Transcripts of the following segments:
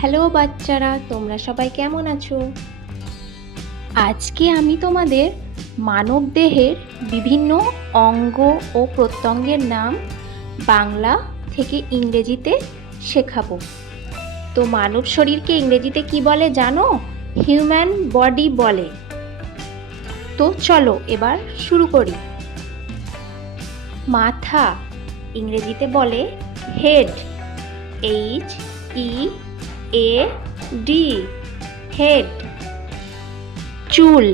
Hello বাচ্চারা, তোমরা সবাই কেমন আছো? আজকে আমি তোমাদের মানব দেহের বিভিন্ন অঙ্গ ও প্রত্যঙ্গের নাম বাংলা থেকে ইংরেজিতে শেখাবো। তো মানব শরীরকে ইংরেজিতে কি বলে জানো? হিউম্যান বডি বলে। তো চলো এবার শুরু করি। মাথা ইংরেজিতে বলে head, H, E A D head চুল,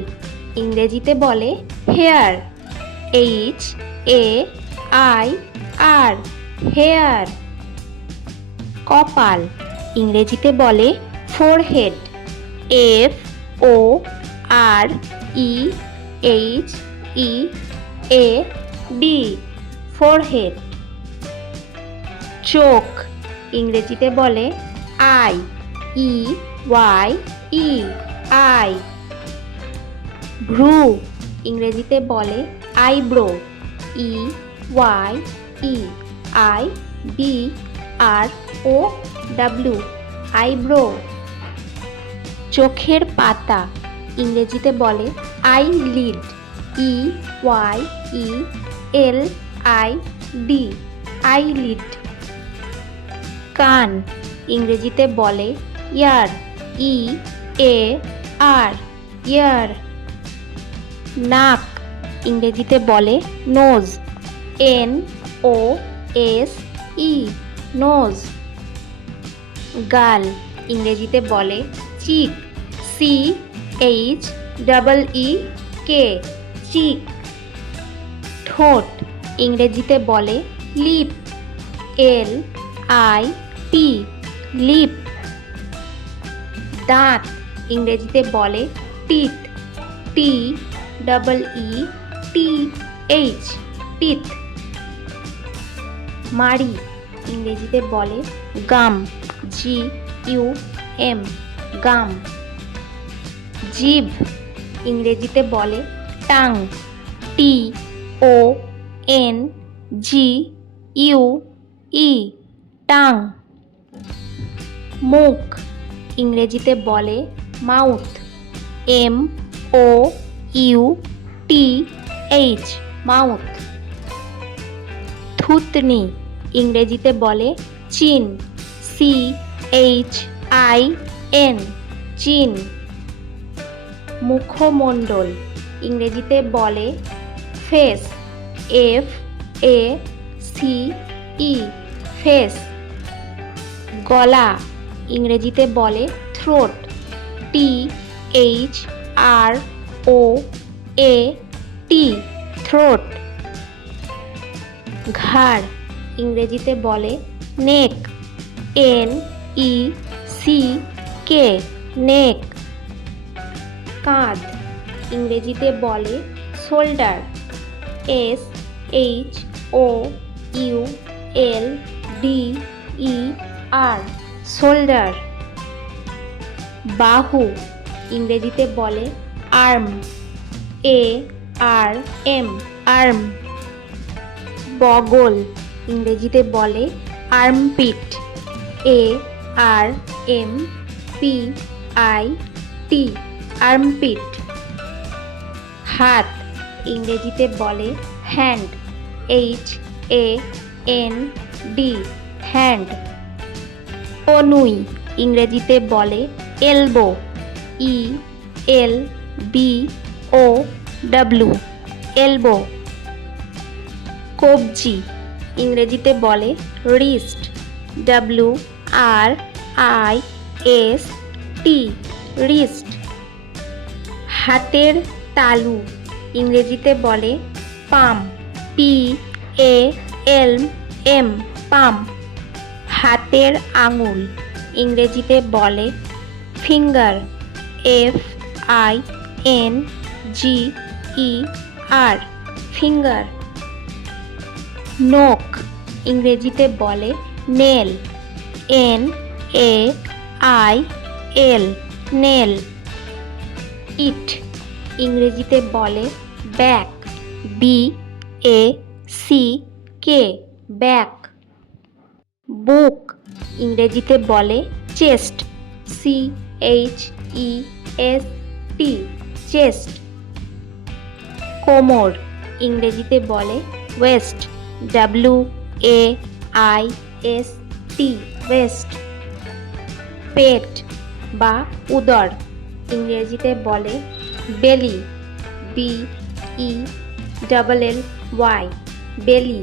ইংরেজিতে বলে hair. H A I R hair. কপাল, ইংরেজিতে বলে forehead F O R E H E A D forehead চোখ, ইংরেজিতে বলে I E Y E I ভ্রু ইংরেজিতে বলে eyebrow E Y E B R O O W eyebrow চোখের পাতা, ইংরেজিতে বলে eyelid E Y E L I D eyelid কান ইংরেজিতে বলে ইয়ার, ই, এ, আর, ইয়ার। নাক ইংরেজিতে বলে nose, N, O, S, E, nose. গাল ইংরেজিতে বলে cheek, C, H, double E, K, cheek. ঠোঁট ইংরেজিতে বলে lip, L, I, P. Lip. দাঁত ইংরেজিতে বলে teeth. T double E T H, teeth. মাড়ি ইংরেজিতে বলে গাম। জি ইউ এম, গাম। জিভ ইংরেজিতে বলে tongue. T O N G U E, tongue. মুখ। ইংরেজিতে বলে mouth. M, O, U, T, H, mouth. থুতনি। ইংরেজিতে বলে চিন। সি, এইচ, আই, এন, চিন। মুখমণ্ডল। ইংরেজিতে বলে face. F, A, C, E, face. গলা। ইংরেজিতে বলে throat T H R O A T throat ঘাড় ইংরেজিতে বলে নেক এন ই সি কে নেক কাঁধ ইংরেজিতে বলে shoulder S H O U L D E R shoulder বাহু, ইংরেজিতে বলে arm. A, R, M, arm. বগল, ইংরেজিতে বলে armpit. A, R, M, P, I, T, armpit. হাত, ইংরেজিতে বলে hand. H, A, N, D, hand. কনুই ইংরেজিতে বলে elbow, E, L, B, O, W, elbow. কবজি, ইংরেজিতে বলে wrist, W, R, I, S, T, wrist. হাতের তালু, ইংরেজিতে বলে palm, P, A, L, M, পাম। হাতের আঙুল, ইংরেজিতে বলে finger F I N G E R finger নোক ইংরেজিতে বলে nail N A I L nail ইট ইংরেজিতে বলে back B A C K back বুক, ইংরেজিতে বলে chest C H E S T chest. কোমর, ইংরেজিতে বলে waist W A I S T waist পেট বা উদর, ইংরেজিতে বলে belly B E double L Y belly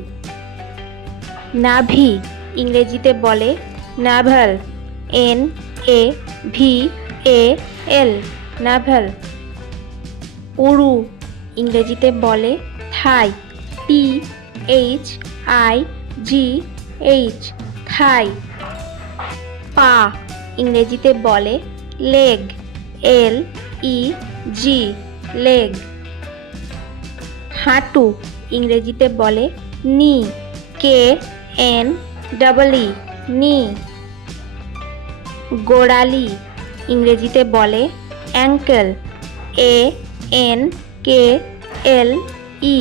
নাভি ইংরেজিতে বলে navel, N A V A L, navel. উরু, ইংরেজিতে বলে thigh T H I G H, thigh. পা, ইংরেজিতে বলে লেগ, এল ই জি, লেগ। হাঁটু, ইংরেজিতে বলে নি, কে এন ডাবল ই নি গোড়ালি, ইংরেজিতে বলে ankle A N K L E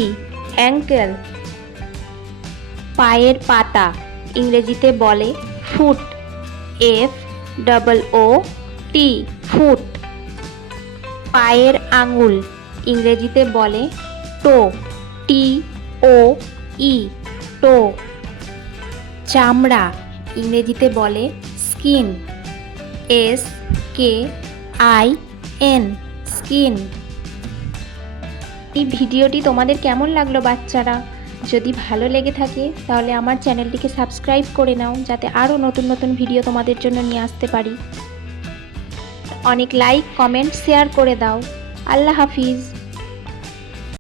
ankle পায়ের পাতা, ইংরেজিতে বলে foot F double O T foot পায়ের আঙুল, ইংরেজিতে বলে টো টি ও ই টো চামড়া, ইংরেজিতে বলে skin, S K I N, skin. এই ভিডিওটি তোমাদের কেমন লাগল বাচ্চারা? যদি ভালো লেগে থাকে, তাহলে আমার চ্যানেলটিকে সাবস্ক্রাইব করে নাও, যাতে আরও নতুন নতুন ভিডিও তোমাদের জন্য নিয়ে আসতে পারি। অনেক লাইক, কমেন্ট, শেয়ার করে দাও। আল্লাহ হাফিজ।